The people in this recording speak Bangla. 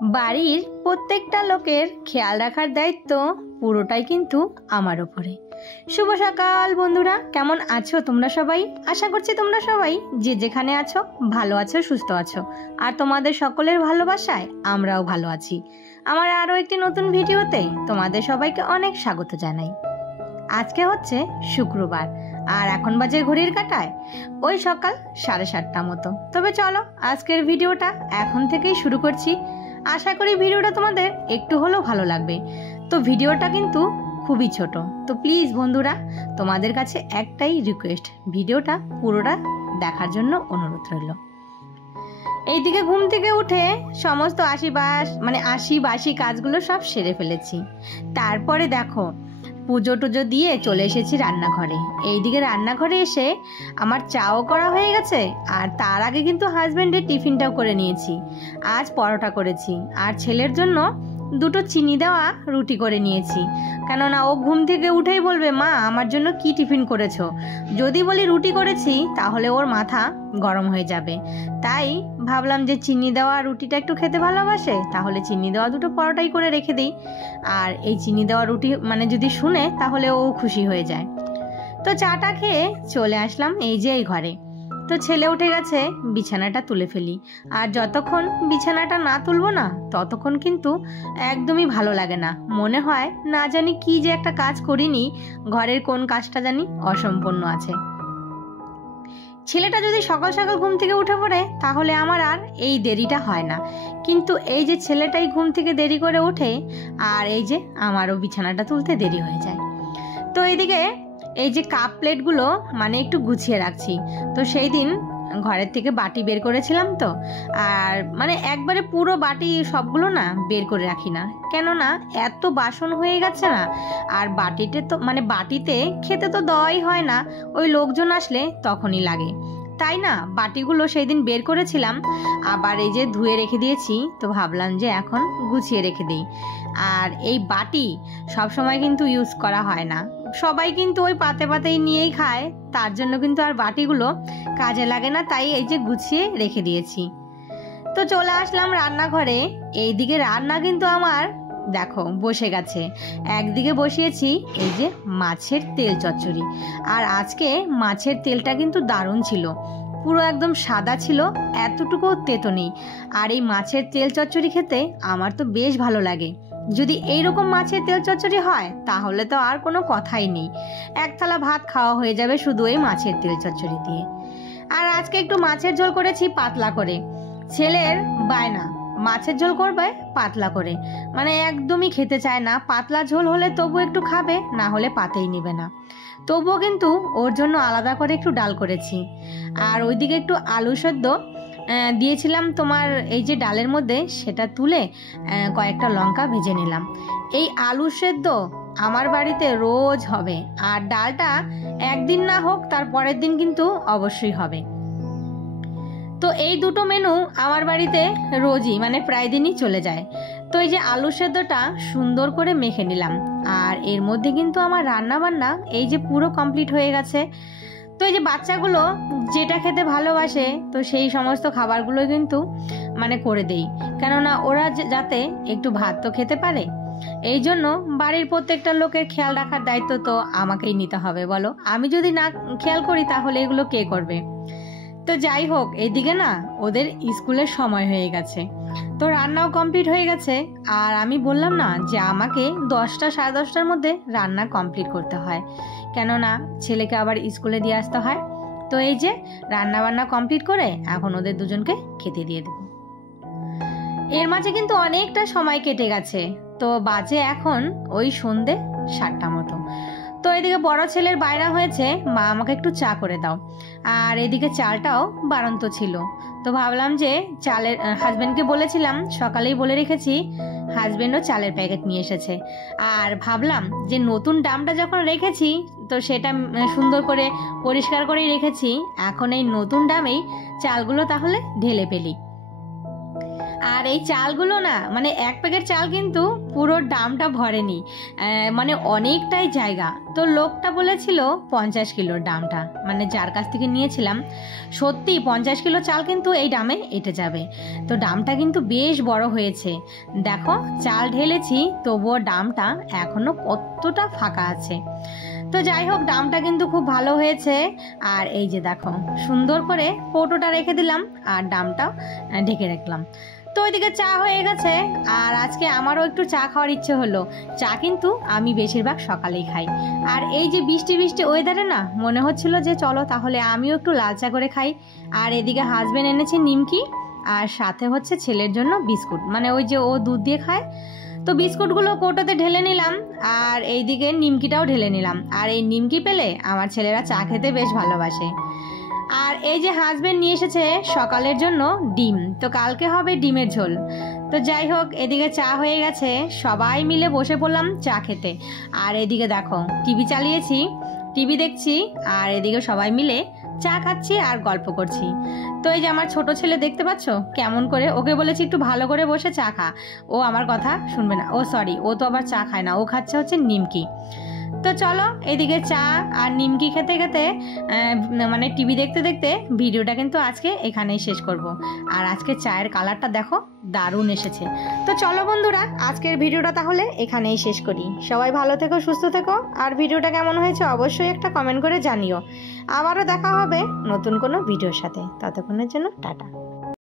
বাড়ির প্রত্যেকটা লোকের খেয়াল রাখার দায়িত্ব পুরোটাই কিন্তু আমার উপরে। শুভ সকাল বন্ধুরা, কেমন আছো তোমরা সবাই? আশা করছি তোমরা সবাই যে যেখানে আছো ভালো আছো, সুস্থ আছো, আর তোমাদের সকলের ভালোবাসায় আমরাও ভালো আছি। আমার আরও একটি নতুন ভিডিওতে তোমাদের সবাইকে অনেক স্বাগত জানাই। আজকে হচ্ছে শুক্রবার আর এখন বাজে ঘড়ির কাঁটায় ওই সকাল 7:30 মতো। তবে চলো আজকের ভিডিওটা এখন থেকেই শুরু করছি। আশা করি ভিডিওটা তোমাদের একটু হলেও ভালো লাগবে। তো ভিডিওটা কিন্তু খুবই ছোট, তো প্লিজ বন্ধুরা তোমাদের কাছে একটাই রিকোয়েস্ট, ভিডিওটা পুরোটা দেখার জন্য অনুরোধ রইল। এইদিকে ঘুম থেকে উঠে সমস্ত আশি বাসি কাজগুলো সব সেরে ফেলেছি। তারপরে দেখো পুজো টুজো দিয়ে চলে এসেছি রান্নাঘরে। এইদিকে রান্নাঘরে এসে আমার চাও করা হয়ে গেছে, আর তার আগে কিন্তু হাজব্যান্ডের টিফিনটাও করে নিয়েছি। আজ পরোটা করেছি আর ছেলের জন্য দুটো চিনি দেওয়া রুটি করে নিয়েছি, কেননা ও ঘুম থেকে উঠেই বলবে মা আমার জন্য কি টিফিন করেছো। যদি বলি রুটি করেছি তাহলে ওর মাথা গরম হয়ে যাবে, তাই ভাবলাম যে চিনি দেওয়া রুটিটা একটু খেতে ভালোবাসে, তাহলে চিনি দেওয়া দুটো পরোটাই করে রেখে দিই। আর এই চিনি দেওয়া রুটি যদি শুনে তাহলে ও খুশি হয়ে যায়। তো চাটা খেয়ে চলে আসলাম এই যে এই ঘরে। তো ছেলে উঠে গেছে, বিছানাটা তুলে ফেলি। আর যতক্ষণ বিছানাটা না তুলবো না ততক্ষণ কিন্তু একদমই ভালো লাগে না। মনে হয় না জানি কি যে একটা কাজ করিনি, ঘরের কোন কাজটা জানি অসম্পূর্ণ আছে। ছেলেটা যদি সকাল সকাল ঘুম থেকে উঠে পড়ে তাহলে আমার আর এই দেরিটা হয় না, কিন্তু এই যে ছেলেটাই ঘুম থেকে দেরি করে ওঠে আর এই যে আমারও বিছানাটা তুলতে দেরি হয়ে যায়। তো এইদিকে এই যে কাপ প্লেটগুলো একটু গুছিয়ে রাখছি। তো সেই দিন ঘরের থেকে বাটি বের করেছিলাম, তো আর একবারে পুরো বাটি সবগুলো না বের করে রাখি না, কেননা এত বাসন হয়ে গেছে না। আর বাটিতে তো বাটিতে খেতে তো দেওয়াই হয় না, ওই লোকজন আসলে তখনই লাগে, তাই না বাটিগুলো সেই দিন বের করেছিলাম, আবার এই যে ধুয়ে রেখে দিয়েছি। তো ভাবলাম যে এখন গুছিয়ে রেখে দিই। আর এই বাটি সব সময় কিন্তু ইউজ করা হয় না, সবাই কিন্তু ওই পাতেই নিয়েই খায়, তার জন্য কিন্তু আর বাটিগুলো কাজে লাগে না, তাই এই যে গুছিয়ে রেখে দিয়েছি। তো চলে আসলাম রান্নাঘরে। এইদিকে রান্না কিন্তু আমার দেখো বসে গেছে। একদিকে বসিয়েছি এই যে মাছের তেল চচ্চড়ি, আর আজকে মাছের তেলটা কিন্তু দারুণ ছিল, পুরো একদম সাদা ছিল, এতটুকু তেতো নেই। আর এই মাছের তেল চচ্চড়ি খেতে আমার তো বেশ ভালো লাগে। যদি এইরকম মাছের তেল চচ্চড়ি হয় তাহলে তো আর কোনো কথাই নেই, এক থালা ভাত খাওয়া হয়ে যাবে শুধু এই মাছের তেল চচ্চড়ি দিয়ে। আর আজকে একটু মাছের ঝোল করেছি পাতলা করে। ছেলের বায়না মাছের ঝোল করবে পাতলা করে, একদমই খেতে চায় না। পাতলা ঝোল হলে তবু একটু খাবে, না হলে পাতেই নেবে না। তবুও কিন্তু ওর জন্য আলাদা করে একটু ডাল করেছি। আর ওইদিকে একটু আলু সেদ্ধ দিয়েছিলাম তোমার এই যে ডালের মধ্যে, সেটা তুলে কয়েকটা লঙ্কা ভেজে নিলাম। এই আলু সেদ্ধ আমার বাড়িতে রোজ হবে, আর ডালটা একদিন না হোক তার পরের দিন কিন্তু অবশ্যই হবে। তো এই দুটো মেনু আমার বাড়িতে রোজই প্রায় দিনই চলে যায়। তো এই যে আলু সেদ্ধটা সুন্দর করে মেখে নিলাম, আর এর মধ্যে কিন্তু আমার রান্না বান্না এই যে পুরো কমপ্লিট হয়ে গেছে। তো এই যে বাচ্চাগুলো যেটা খেতে ভালোবাসে তো সেই সমস্ত খাবারগুলো কিন্তু করে দেই, কেননা ওরা যাতে একটু ভাত তো খেতে পারে। এই জন্য বাড়ির প্রত্যেকটা লোকের খেয়াল রাখার দায়িত্ব তো আমাকেই নিতে হবে, বলো। আমি যদি না খেয়াল করি তাহলে এগুলো কে করবে? তো যাই হোক, এইদিকে না ওদের স্কুলের সময় হয়ে গেছে, তো রান্নাও কমপ্লিট হয়ে গেছে। আর আমি বললাম না যে আমাকে 10টা 10:30টার মধ্যে রান্না কমপ্লিট করতে হয়, কেননা ছেলেকে আবার স্কুলে দিয়ে আসতে হয়। তো এই যে রান্না বান্না কমপ্লিট করে এখন ওদের দুজনকে খেতে দিয়ে দেব। এর মাঝে কিন্তু অনেকটা সময় কেটে গেছে, তো বাজে এখন ওই সন্ধে 7টা মতো। তো এদিকে বড় ছেলের বায়না হয়েছে মা আমাকে একটু চা করে দাও, আর এদিকে চালটাও বাড়ন্ত ছিল। তো ভাবলাম যে চালের হাজব্যান্ডকে বলেছিলাম, সকালেই বলে রেখেছি, হাজব্যান্ডও চালের প্যাকেট নিয়ে এসেছে। আর ভাবলাম যে নতুন ড্রামটা যখন রেখেছি তো সেটা সুন্দর করে পরিষ্কার করেই রেখেছি, এখন এই নতুন ড্রামেই চালগুলো তাহলে ঢেলে ফেলি। আর এই চালগুলো না মানে এক প্যাকেট চাল কিন্তু পুরো দামটা ভরেনি, মানে অনেকটাই জায়গা। তো লোকটা বলেছিল 50 কিলোর দামটা, মানে যার কাছ থেকে নিয়েছিলাম সত্যি 50 কিলো চাল কিন্তু এই দামে এঁটে যাবে। তো দামটা কিন্তু বেশ বড় হয়েছে, দেখো চাল ঢেলেছি তবুও দামটা এখনো কতটা ফাঁকা আছে। তো যাই হোক দামটা কিন্তু খুব ভালো হয়েছে। আর এই যে দেখো সুন্দর করে কৌটোটা রেখে দিলাম আর দামটাও ঢেকে রাখলাম। তো ওইদিকে চা হয়ে গেছে, আর আজকে আমারও একটু চা খাওয়ার ইচ্ছে হলো। চা কিন্তু আমি বেশিরভাগ সকালেই খাই, আর এই যে বৃষ্টি বৃষ্টি ওয়েদারে না মনে হচ্ছিল যে চলো তাহলে আমিও একটু লাল চা করে খাই। আর এদিকে হাজবেন্ড এনেছে নিমকি, আর সাথে হচ্ছে ছেলের জন্য বিস্কুট, মানে ওই যে ও দুধ দিয়ে খায়। তো বিস্কুটগুলো কৌটোতে ঢেলে নিলাম, আর এইদিকে নিমকিটাও ঢেলে নিলাম। আর এই নিমকি পেলে আমার ছেলেরা চা খেতে বেশ ভালোবাসে। আর এই যে হাজবেন্ড নিয়ে এসেছে সকালের জন্য ডিম, তো কালকে হবে ডিমের ঝোল। তো যাই হোক এদিকে চা হয়ে গেছে, সবাই মিলে বসে পড়লাম চা খেতে। আর এদিকে দেখো টিভি চালিয়েছি, টিভি দেখছি, আর এদিকে সবাই মিলে চা খাচ্ছি আর গল্প করছি। তো এই যে আমার ছোট ছেলে দেখতে পাচ্ছ কেমন করে, ওকে বলেছি একটু ভালো করে বসে চা খা, ও আমার কথা শুনবে না। ও সরি, ও তো আবার চা খায় না, ও খাচ্ছে হচ্ছে নিমকি। তো চলো এদিকে চা আর নিমকি খেতে খেতে মানে টিভি দেখতে দেখতে ভিডিওটা কিন্তু আজকে এখানেই শেষ করব। আর আজকে চায়ের কালারটা দেখো দারুণ এসেছে। তো চলো বন্ধুরা আজকের ভিডিওটা তাহলে এখানেই শেষ করি। সবাই ভালো থেকো, সুস্থ থেকো, আর ভিডিওটা কেমন হয়েছে অবশ্যই একটা কমেন্ট করে জানিও। আবারও দেখা হবে নতুন কোনো ভিডিওর সাথে, ততক্ষণের জন্য টাটা।